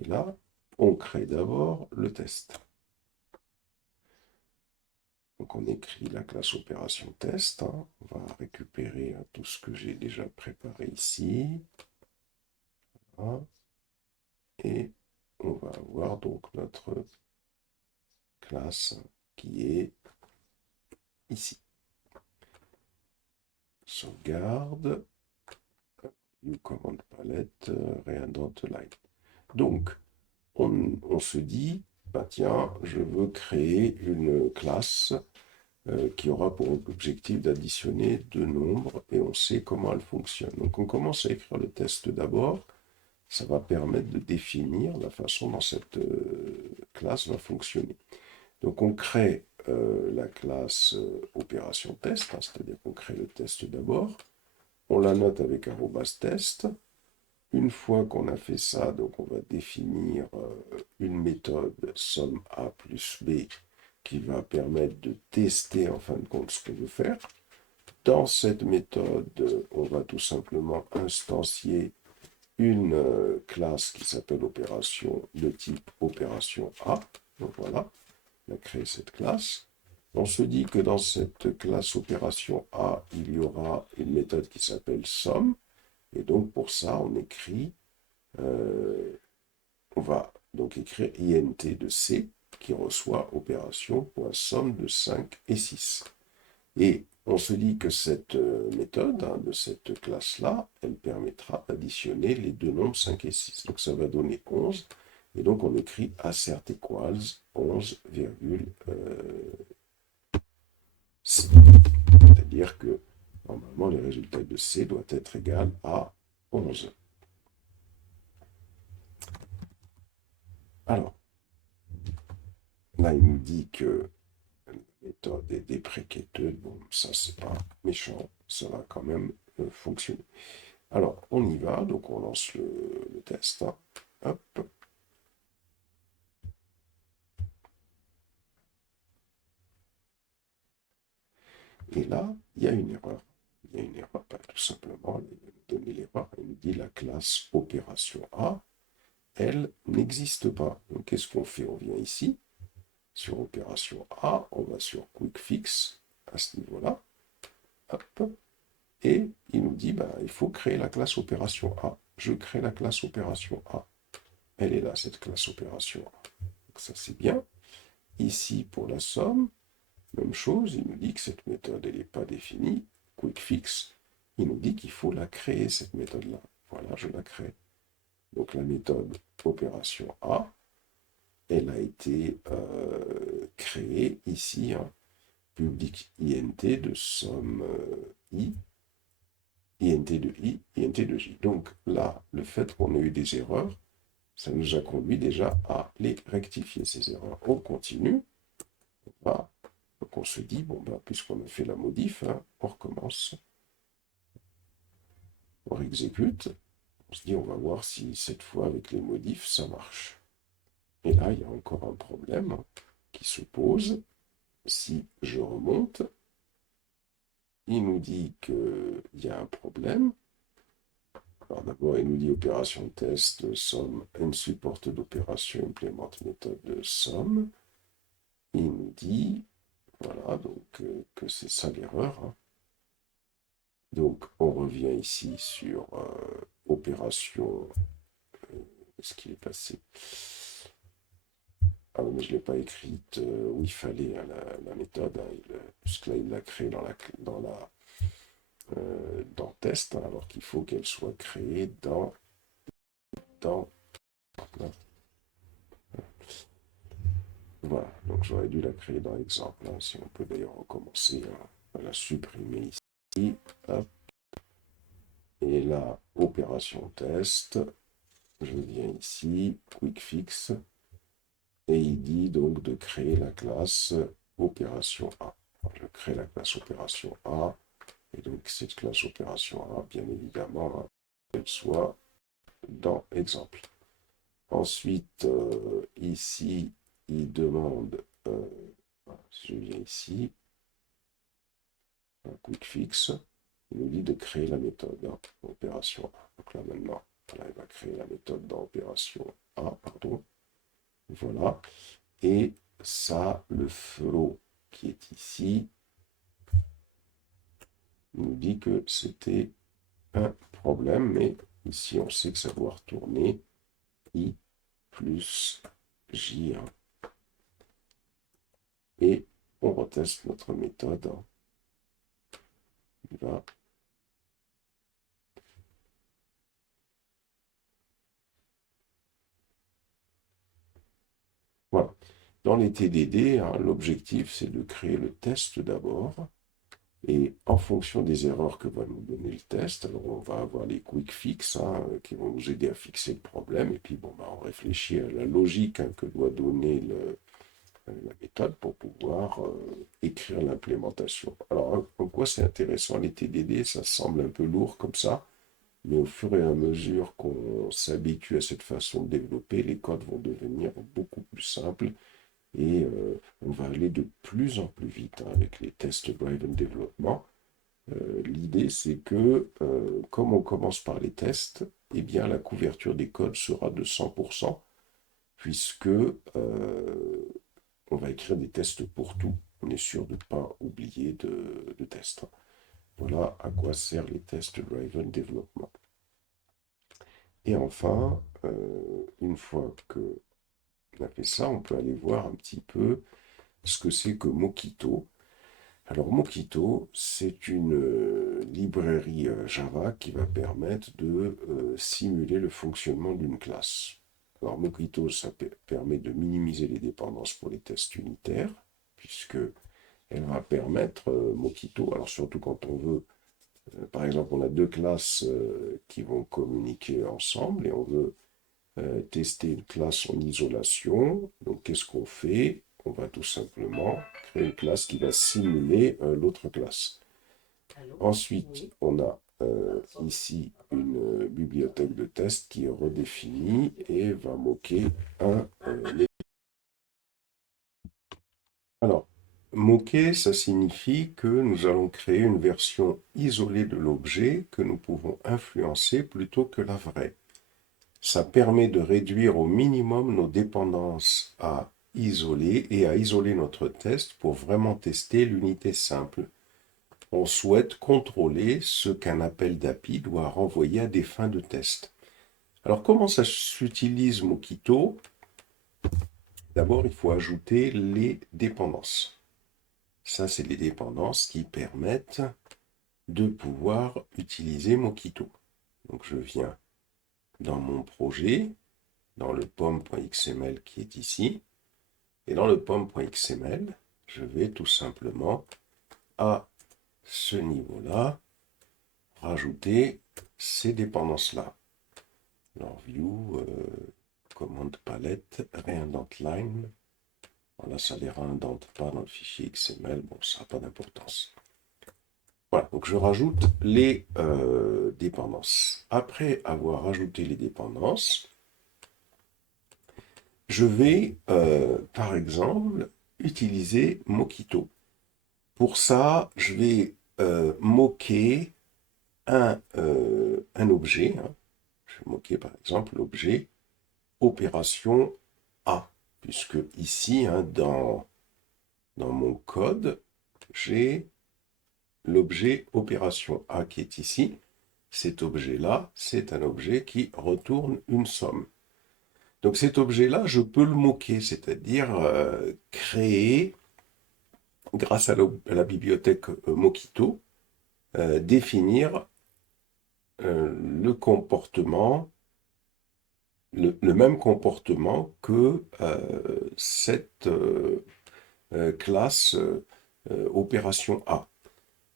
Et là, on crée d'abord le test. Donc on écrit la classe opération test. Hein. On va récupérer hein, tout ce que j'ai déjà préparé ici. Voilà. Et on va avoir donc notre classe qui est ici. Sauvegarde. View command palette, Reindent line. Donc, on se dit, bah tiens, je veux créer une classe qui aura pour objectif d'additionner deux nombres et on sait comment elle fonctionne. Donc on commence à écrire le test d'abord. Ça va permettre de définir la façon dont cette classe va fonctionner. Donc on crée la classe opération test, hein, c'est-à-dire qu'on crée le test d'abord. On la note avec @test. Une fois qu'on a fait ça, donc on va définir une méthode somme A plus B qui va permettre de tester en fin de compte ce qu'on veut faire. Dans cette méthode, on va tout simplement instancier une classe qui s'appelle opération de type opération A. Donc voilà, on a créé cette classe. On se dit que dans cette classe opération A, il y aura une méthode qui s'appelle somme. Et donc pour ça, on va donc écrire int de C qui reçoit opération.somme de 5 et 6. Et on se dit que cette méthode de cette classe-là, elle permettra d'additionner les deux nombres 5 et 6. Donc ça va donner 11. Et donc on écrit assert equals 11, C. C'est-à-dire que normalement le résultat de C doit être égal à 11. Alors, là il nous dit que la méthode est déprécieuse. Bon, ça c'est pas méchant, ça va quand même fonctionner. Alors, on y va, donc on lance le test. Hein. Hop. Et là, il y a une erreur. Il y a une erreur, tout simplement, il va nous donner l'erreur. Il nous dit la classe opération A, elle n'existe pas. Donc, qu'est-ce qu'on fait? On vient ici, sur opération A, on va sur Quick Fix, à ce niveau-là. Hop. Et il nous dit, bah, il faut créer la classe opération A. Je crée la classe opération A. Elle est là, cette classe opération A. Donc ça, c'est bien. Ici, pour la somme, même chose, il nous dit que cette méthode, elle n'est pas définie. Quick Fix, il nous dit qu'il faut la créer, cette méthode-là. Voilà, je la crée. Donc la méthode opération A, elle a été créée ici, hein, public int de somme I, int de I, int de J. Donc là, le fait qu'on ait eu des erreurs, ça nous a conduit déjà à les rectifier, ces erreurs. On continue. Donc on se dit, bon, ben, puisqu'on a fait la modif, hein, on recommence. On réexécute. On se dit, on va voir si cette fois, avec les modifs, ça marche. Et là, il y a encore un problème qui se pose. Si je remonte, il nous dit qu'il y a un problème. Alors d'abord, il nous dit opération test, somme, support d'opération, implément méthode de somme. Il nous dit, voilà, donc que c'est ça l'erreur. Hein. Donc on revient ici sur opération. Est-ce qu'il est passé? Ah mais je ne l'ai pas écrite où il fallait hein, la méthode, hein, puisque là il l'a créée dans test, hein, alors qu'il faut qu'elle soit créée dans voilà, donc j'aurais dû la créer dans exemple, hein, si on peut d'ailleurs recommencer à la supprimer ici, hop. Et là, opération test, je viens ici, quick fix, et il dit donc de créer la classe opération A. Alors, je crée la classe opération A, et donc cette classe opération A, bien évidemment, hein, qu'elle soit dans exemple. Ensuite, ici, il demande, je viens ici, un quick fix, il nous dit de créer la méthode hein, opération A. Donc là maintenant, voilà, il va créer la méthode dans opération A, pardon. Voilà. Et ça, le flow qui est ici, nous dit que c'était un problème, mais ici on sait que ça doit retourner I plus J1. et on reteste notre méthode. Il va Voilà. Dans les TDD, hein, l'objectif, c'est de créer le test d'abord. Et en fonction des erreurs que va nous donner le test, alors on va avoir les quick fix hein, qui vont nous aider à fixer le problème. Et puis, bon, bah, on réfléchit à la logique hein, que doit donner la méthode pour pouvoir écrire l'implémentation. Alors, hein, en quoi c'est intéressant les TDD? Ça semble un peu lourd comme ça, mais au fur et à mesure qu'on s'habitue à cette façon de développer, les codes vont devenir beaucoup plus simples et on va aller de plus en plus vite hein, avec les tests driven development. L'idée, c'est que comme on commence par les tests, eh bien, la couverture des codes sera de 100%, puisque on va écrire des tests pour tout. On est sûr de ne pas oublier de tests. Voilà à quoi servent les tests driven development. Et enfin, une fois qu'on a fait ça, on peut aller voir un petit peu ce que c'est que Mockito. Alors Mockito, c'est une librairie Java qui va permettre de simuler le fonctionnement d'une classe. Alors Mockito, ça permet de minimiser les dépendances pour les tests unitaires, puisque elle va permettre, Mockito, alors surtout quand on veut, par exemple, on a deux classes qui vont communiquer ensemble et on veut tester une classe en isolation. Donc qu'est-ce qu'on fait? On va tout simplement créer une classe qui va simuler l'autre classe. Ensuite, on a ici une bibliothèque de test qui est redéfinie et va moquer un. Alors, moquer, ça signifie que nous allons créer une version isolée de l'objet que nous pouvons influencer plutôt que la vraie. Ça permet de réduire au minimum nos dépendances à isoler et à isoler notre test pour vraiment tester l'unité simple. On souhaite contrôler ce qu'un appel d'API doit renvoyer à des fins de test. Alors comment ça s'utilise Mockito? D'abord, il faut ajouter les dépendances. Ça, c'est les dépendances qui permettent de pouvoir utiliser Mockito. Donc je viens dans mon projet, dans le pom.xml qui est ici. Et dans le pom.xml, je vais tout simplement, à ce niveau-là, rajouter ces dépendances-là. Alors, view, commande palette, reindent-line. Voilà, ça ne les réindente pas dans le fichier XML. Bon, ça n'a pas d'importance. Voilà, donc je rajoute les dépendances. Après avoir rajouté les dépendances, je vais, par exemple, utiliser Mockito. Pour ça, je vais moquer un objet. Hein. Je vais moquer, par exemple, l'objet opération A. Puisque ici, hein, dans mon code, j'ai l'objet opération A qui est ici. Cet objet-là, c'est un objet qui retourne une somme. Donc cet objet-là, je peux le moquer, c'est-à-dire créer, grâce à la bibliothèque Mockito, définir le comportement, le même comportement que cette classe opération A.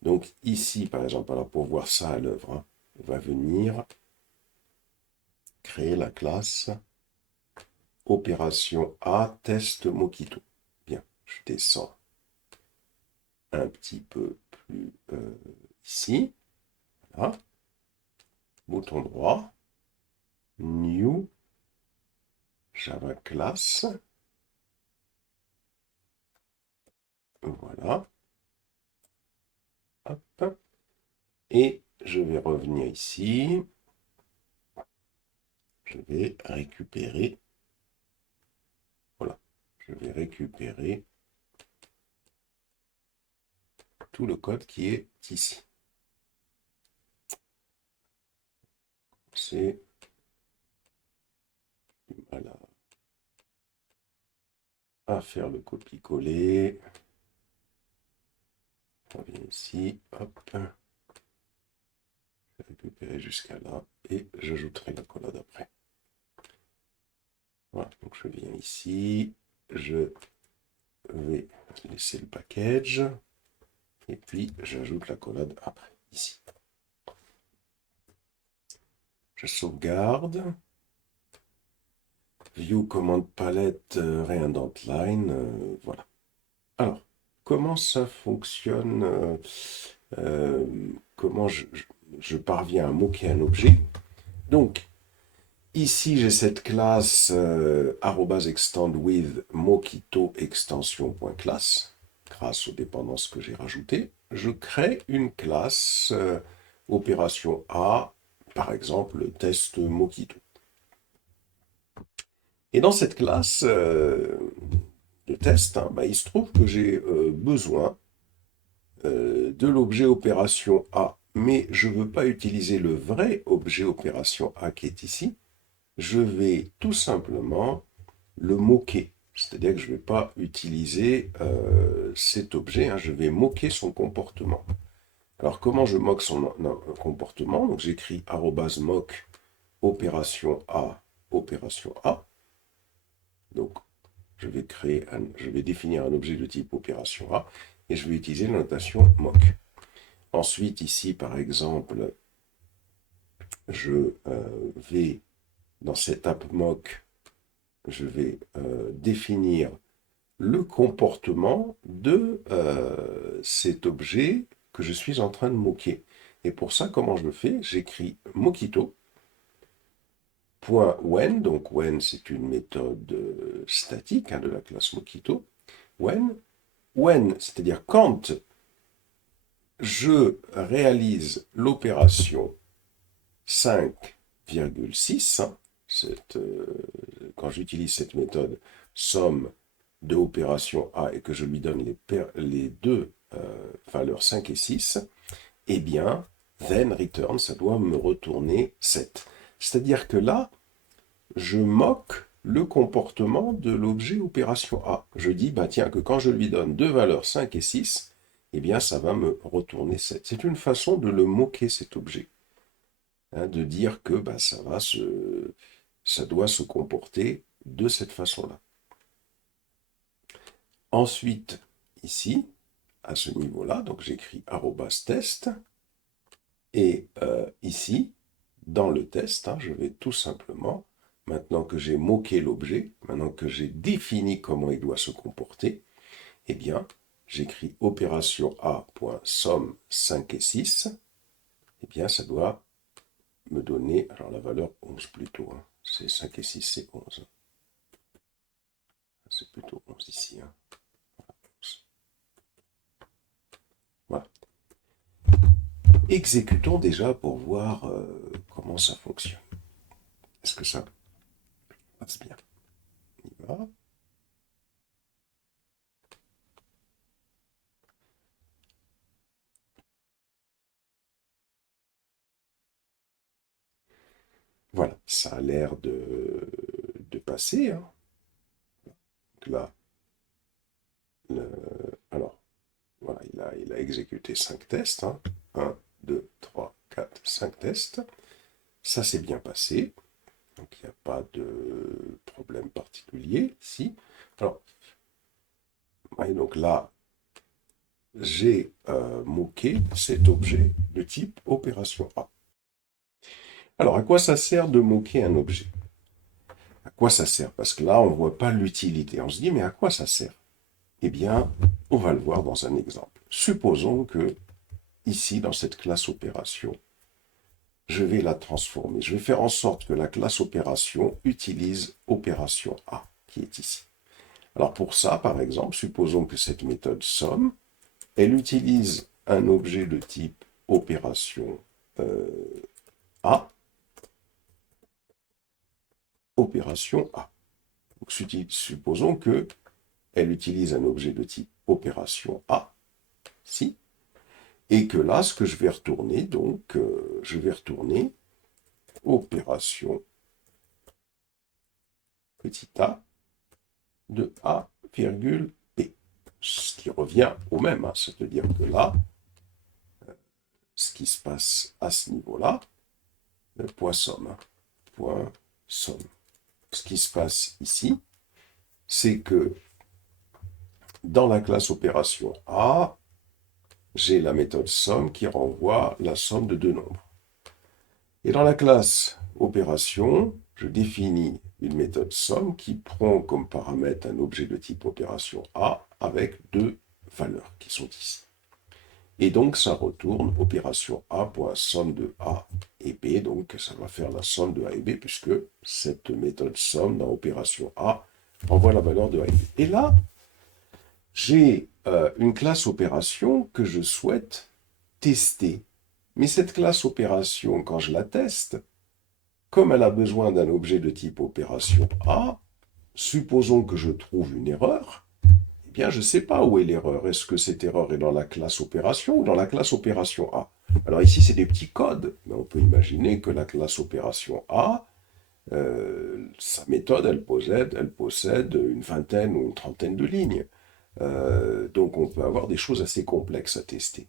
Donc ici, par exemple, alors pour voir ça à l'œuvre, hein, on va venir créer la classe opération A test Mockito. Bien, je descends un petit peu plus ici. Voilà. Bouton droit, New, Java Class. Voilà. Hop. Et je vais revenir ici. Je vais récupérer. Voilà. Je vais récupérer tout le code qui est ici. C'est voilà. à faire le copier-coller. Je reviens ici, hop, je vais récupérer jusqu'à là, et j'ajouterai la collade après. Voilà, donc je viens ici, je vais laisser le package, et puis j'ajoute la collade après, ici. Je sauvegarde. View commande palette, réindente line, voilà. Alors, comment ça fonctionne comment je parviens à moquer un objet? Donc, ici, j'ai cette classe @extendWith Mockito extension.class, grâce aux dépendances que j'ai rajoutées. Je crée une classe opération A, par exemple, le test Mockito. Et dans cette classe de test, il se trouve que j'ai besoin de l'objet opération A, mais je ne veux pas utiliser le vrai objet opération A qui est ici. Je vais tout simplement le moquer. C'est-à-dire que je ne vais pas utiliser cet objet, je vais moquer son comportement. Alors, comment je moque son comportement? Donc, j'écris @mock opération A, opération A. Donc, je vais définir un objet de type opération A et je vais utiliser la notation mock. Ensuite, ici, par exemple, je vais, dans cette app mock, je vais définir le comportement de cet objet que je suis en train de moquer. Et pour ça, comment je le fais? J'écris Mockito.when, donc when c'est une méthode statique de la classe Mockito. When, c'est-à-dire quand je réalise l'opération 5,6, quand j'utilise cette méthode somme de opération A et que je lui donne les deux valeurs 5 et 6, eh bien, then return, ça doit me retourner 7. C'est-à-dire que là, je moque le comportement de l'objet opération A. Je dis, tiens, que quand je lui donne deux valeurs 5 et 6, eh bien, ça va me retourner 7. C'est une façon de le moquer, cet objet. De dire que ça doit se comporter de cette façon-là. Ensuite, ici, à ce niveau-là, donc j'écris @test, et ici, dans le test, je vais tout simplement, maintenant que j'ai moqué l'objet, maintenant que j'ai défini comment il doit se comporter, eh bien, j'écris opération A.somme 5 et 6, eh bien, ça doit me donner, alors la valeur 11 plutôt, c'est 5 et 6, c'est 11. C'est plutôt 11 ici. Voilà. Exécutons déjà pour voir comment ça fonctionne. Est-ce que ça passe bien? On y va. Voilà, ça a l'air de passer. Donc là, alors, voilà, il a exécuté 5 tests. 1, 2, 3, 4, 5 tests. Ça s'est bien passé. Donc il n'y a pas de problème particulier ici. Alors, donc là, j'ai moqué cet objet de type opération A. Alors, à quoi ça sert de moquer un objet? À quoi ça sert? Parce que là, on ne voit pas l'utilité. On se dit, mais à quoi ça sert? Eh bien, on va le voir dans un exemple. Supposons que, ici, dans cette classe opération, je vais la transformer. Je vais faire en sorte que la classe opération utilise opération A, qui est ici. Alors pour ça, par exemple, supposons que cette méthode somme, elle utilise un objet de type opération A, opération A. Donc, supposons qu'elle utilise un objet de type opération A, si, et que là, ce que je vais retourner, donc, je vais retourner opération petit a de A virgule P. Ce qui revient au même, hein. C'est-à-dire que là, ce qui se passe à ce niveau-là, point somme, hein. Point somme. Ce qui se passe ici, c'est que dans la classe opération A, j'ai la méthode somme qui renvoie la somme de deux nombres. Et dans la classe opération, je définis une méthode somme qui prend comme paramètre un objet de type opération A avec deux valeurs qui sont ici. Et donc ça retourne opération A.somme de A et B, donc ça va faire la somme de A et B puisque cette méthode somme dans opération A renvoie la valeur de A et B. Et là, j'ai une classe opération que je souhaite tester. Mais cette classe opération, quand je la teste, comme elle a besoin d'un objet de type opération A, supposons que je trouve une erreur, eh bien je ne sais pas où est l'erreur. Est-ce que cette erreur est dans la classe opération ou dans la classe opération A? Alors ici, c'est des petits codes, mais on peut imaginer que la classe opération A, sa méthode, elle possède une vingtaine ou une trentaine de lignes. Donc on peut avoir des choses assez complexes à tester.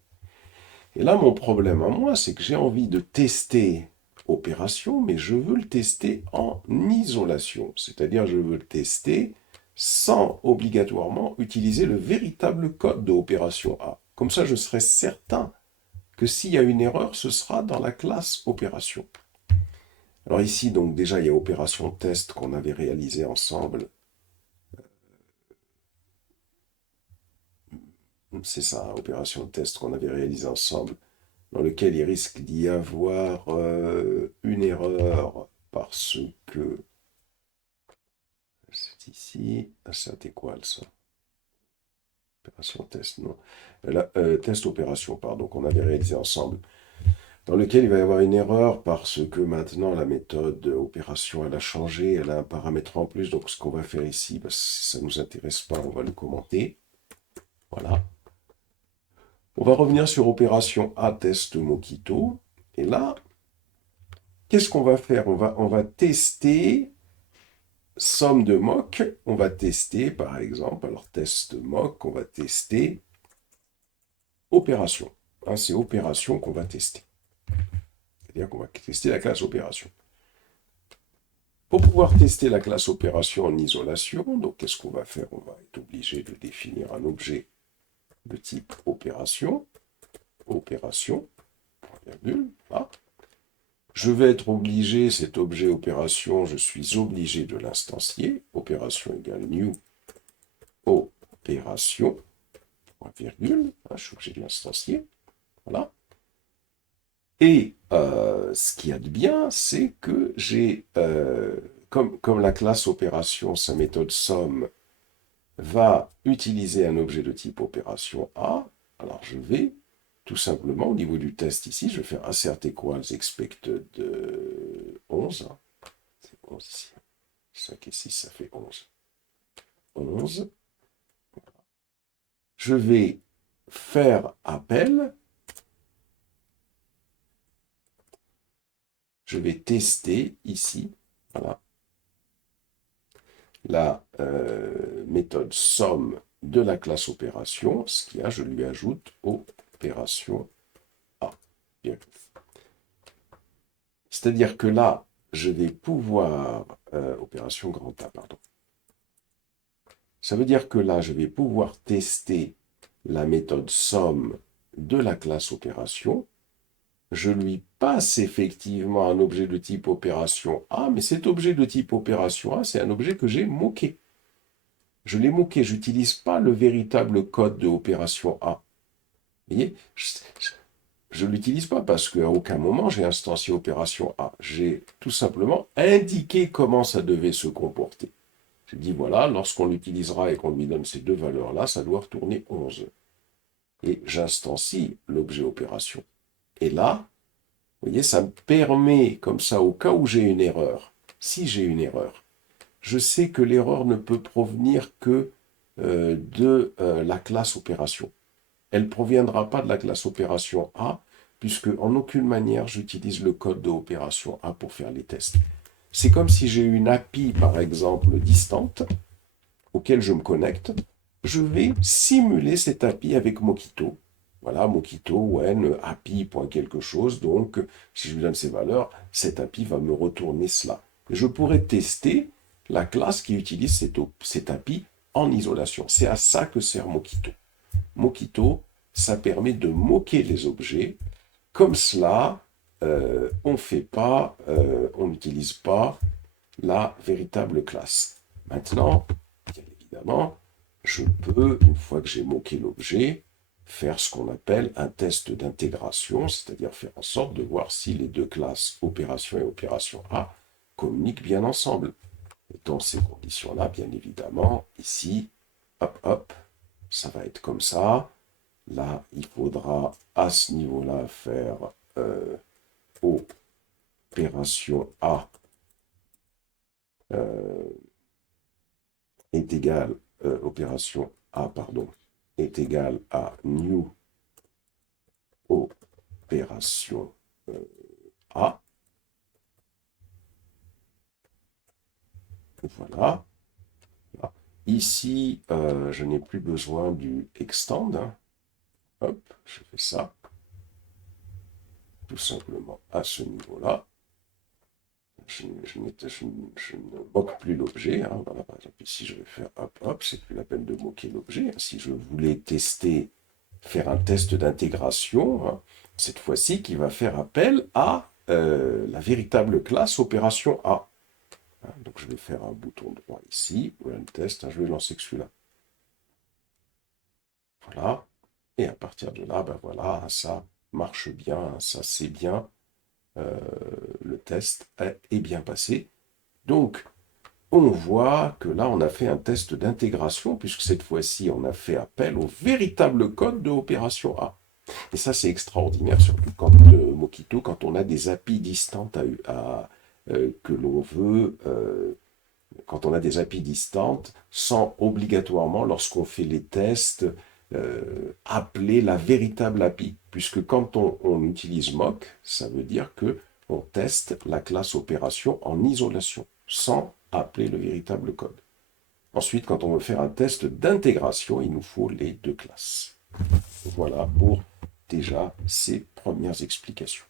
Et là, mon problème à moi, c'est que j'ai envie de tester opération, mais je veux le tester en isolation. C'est-à-dire, je veux le tester sans obligatoirement utiliser le véritable code de opération A. Comme ça, je serai certain que s'il y a une erreur, ce sera dans la classe opération. Alors ici, donc déjà, il y a opération test qu'on avait réalisé ensemble. C'est ça, opération test qu'on avait réalisé ensemble, dans lequel il risque d'y avoir une erreur parce que c'est ici, c'est équal ça. Opération test, non. Là, test opération, pardon, qu'on avait réalisé ensemble, dans lequel il va y avoir une erreur parce que maintenant la méthode opération elle a changé, elle a un paramètre en plus, donc ce qu'on va faire ici, bah, si ça ne nous intéresse pas, on va le commenter. Voilà. On va revenir sur opération A test Mockito, et là, qu'est-ce qu'on va faire? On va tester somme de mock, on va tester par exemple, alors test mock, on va tester opération. Hein, c'est opération qu'on va tester. C'est-à-dire qu'on va tester la classe opération. Pour pouvoir tester la classe opération en isolation, donc qu'est-ce qu'on va faire? On va être obligé de définir un objet de type opération, opération, virgule, là. Je vais être obligé, cet objet opération, je suis obligé de l'instancier. Opération égale new opération, point virgule, hein, je suis obligé de l'instancier. Voilà. Et ce qu'il y a de bien, c'est que j'ai, comme la classe opération, sa méthode somme, va utiliser un objet de type opération A, alors je vais tout simplement, au niveau du test ici, je vais faire insert equals expected 11. C'est 11 ici. 5 et 6, ça fait 11. 11. Je vais faire appel. Je vais tester ici, voilà, la méthode somme de la classe opération, ce qu'il y a, je lui ajoute opération A. C'est-à-dire que là, je vais pouvoir, opération grand A, pardon. Ça veut dire que là, je vais pouvoir tester la méthode somme de la classe opération. Je lui passe effectivement un objet de type opération A, mais cet objet de type opération A, c'est un objet que j'ai moqué. Je l'ai moqué, je n'utilise pas le véritable code de opération A. Vous voyez, je ne l'utilise pas parce qu'à aucun moment j'ai instancié opération A. J'ai tout simplement indiqué comment ça devait se comporter. J'ai dit voilà, lorsqu'on l'utilisera et qu'on lui donne ces deux valeurs-là, ça doit retourner 11. Et j'instancie l'objet opération. Et là, vous voyez, ça me permet, comme ça, au cas où j'ai une erreur, si j'ai une erreur, je sais que l'erreur ne peut provenir que de la classe opération. Elle ne proviendra pas de la classe opération A, puisque en aucune manière j'utilise le code de opération A pour faire les tests. C'est comme si j'ai une API, par exemple, distante, auquel je me connecte, je vais simuler cette API avec Mockito. Voilà, Mockito, when API point quelque chose, donc si je lui donne ces valeurs, cette API va me retourner cela. Je pourrais tester la classe qui utilise cette API en isolation. C'est à ça que sert Mockito. Mockito, ça permet de moquer les objets. Comme cela, on n'utilise pas la véritable classe. Maintenant, bien évidemment, je peux, une fois que j'ai moqué l'objet, faire ce qu'on appelle un test d'intégration, c'est-à-dire faire en sorte de voir si les deux classes opération et opération A communiquent bien ensemble. Et dans ces conditions-là, bien évidemment, ici, hop, hop, ça va être comme ça. Là, il faudra à ce niveau-là faire opération A est égal, opération A, pardon, est égal à new opération A. Voilà. Ici, je n'ai plus besoin du extend. Hop, je fais ça. Tout simplement à ce niveau-là. Je ne moque plus l'objet. Hein. Voilà, par exemple, ici, je vais faire hop, hop. C'est plus la peine de moquer l'objet. Si je voulais faire un test d'intégration, hein, cette fois-ci, qui va faire appel à la véritable classe opération A. Hein, donc, je vais faire un bouton droit ici, run test. Hein, je vais lancer que celui-là. Voilà. Et à partir de là, ben voilà, ça marche bien, ça c'est bien. Le test est bien passé. Donc, on voit que là, on a fait un test d'intégration, puisque cette fois-ci, on a fait appel au véritable code de opération A. Et ça, c'est extraordinaire, surtout quand Mockito, quand on a des API distantes que l'on veut, quand on a des API distantes, sans obligatoirement, lorsqu'on fait les tests, appeler la véritable API, puisque quand on utilise mock, ça veut dire que on teste la classe opération en isolation, sans appeler le véritable code. Ensuite, quand on veut faire un test d'intégration, il nous faut les deux classes. Voilà pour déjà ces premières explications.